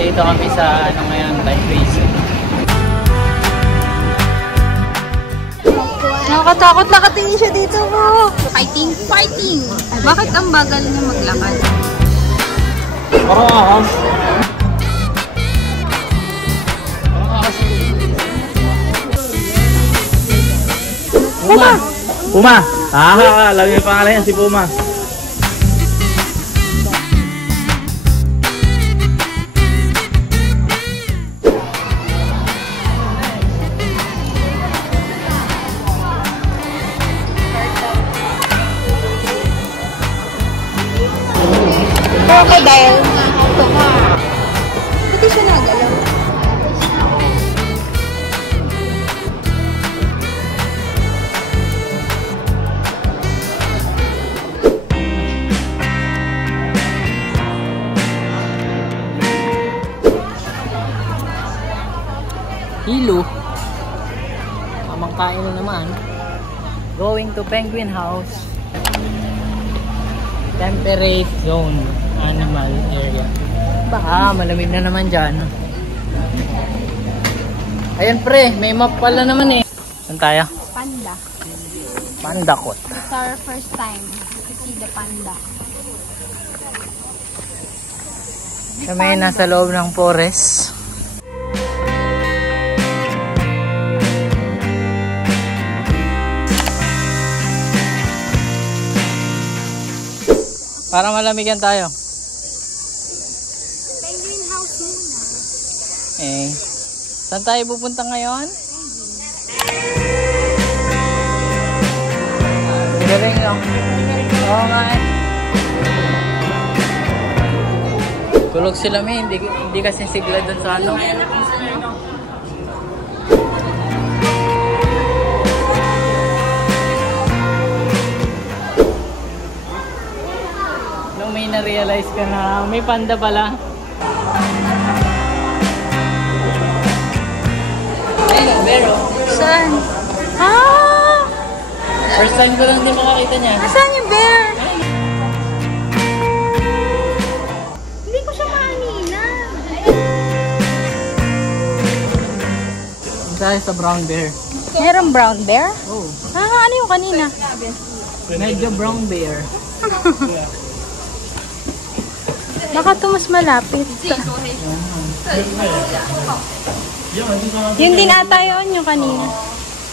Nandito kami sa ano ngayon, Time Basin. Nakakatakot, nakatingin siya dito po. Fighting, fighting! Bakit ang bagal niya maglakad? Parang ahas. Puma! Puma! Ah, alam yung pangalan yan, si Puma. Crocodile. Buti siya nagalaw. Hilo. Tamang kain na naman. Going to Penguin House. Temperate zone. Animal area. Baka malamig na naman dyan. Ayan pre, may map pala naman eh. Saan tayo? Panda. Panda Court. It's our first time to see the panda. Kami nasa loob ng forest. Para malamigan tayo. Penguin House muna. Eh, saan tayo pupunta ngayon? Galing lang. Oo nga eh. Kulog sila may, hindi kasi sigla dun sa ano. Nung may na-realize ka na may panda pala. Pero, Saan? Ah! first time ko lang din makakita niya. Nasaan yung bear? Hindi ko siya maanina. Tayo sa brown bear. Meron brown bear? Oh, Ah, ano yung kanina? medyo brown bear. Baka ito mas malapit. Yun din ata yun yung kanina.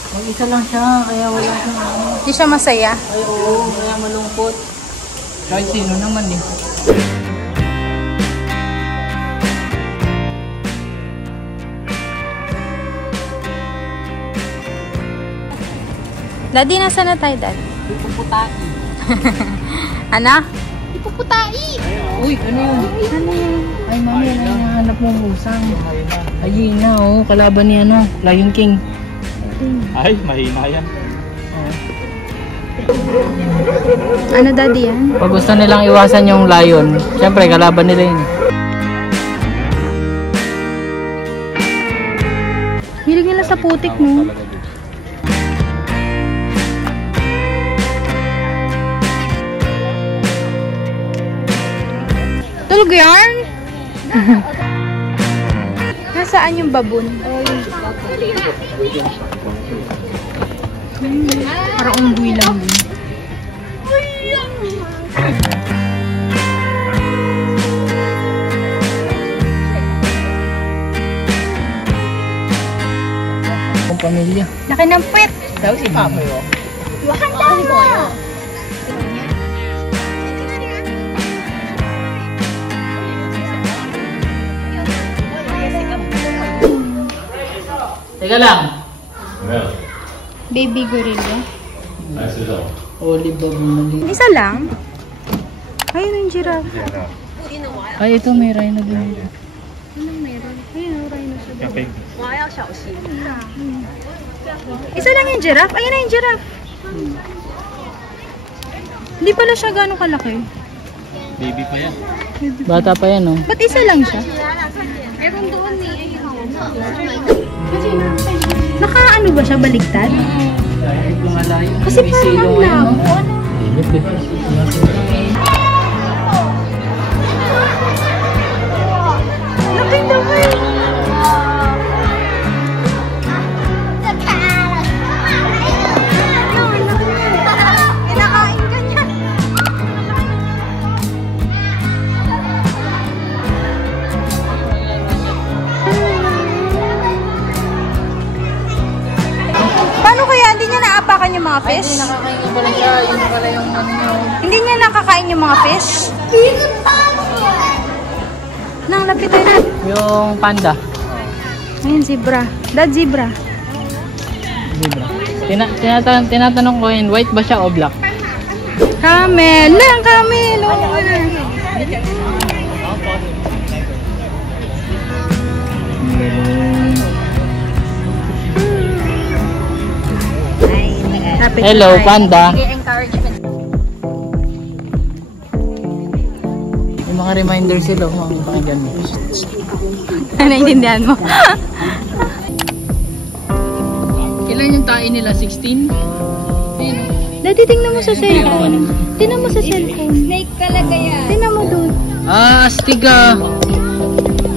Mag-isa lang siya, kaya wala siyang ano. Hindi siya masaya. Ay oo, kaya malungkot. Kahit sino naman eh. Daddy, nasa na tayo, Dad? Puputai. Ano? Ipuputai! Uy, ano yun? Ano yun? Ay mami, ano yung nahanap mong musang? Ayun na oh, kalaban ni ano, Lion King. Ay, mahina yan. Ano, Daddy, yan? Pag gusto nilang iwasan yung lion, syempre kalaban nila yun. Hilig nila sa putik, no? Tulog yarn? Nasaan yung baboon? Parang unggoy lang din. Ang pamilya. Laki ng pet! Daw si Papa yun. Wakan tayo! Teka lang. Baby gorilla. Olive bumali. Isa lang? Ayun yung giraffe. Ay, ito may rhino din. Anong meron? Ayun yung rhino sa doon. Isa lang yung giraffe? Ayun na yung giraffe. Hindi pala siya gano'ng kalaki. Baby pa yan. Bata pa yan, oh. Ba't isa lang siya? Meron doon eh. Naka-ano ba siya? Baligtad? Kasi parang labo. Laki mga fish? Nakakain ka pala siya. Yun pala yung ano niya. Hindi niya nakakain yung mga fish? Nang lapitan na. Yung panda. Ayun, zebra. Dad, zebra. Zebra. Tinatanong ko yun, white ba siya o black? Camel. Lang, camel. Oh. Hello, panda. Yung mga reminder sila kung ang pakinggan mo. Naintindihan mo. Kailan yung tae nila? 16? Dati, tingnan mo sa cellphone. Tingnan mo sa cellphone. Snake talaga yan. Tingnan mo doon. Astiga.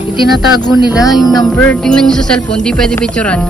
Itinatago nila yung number. Tingnan nyo sa cellphone, di pwede picturean.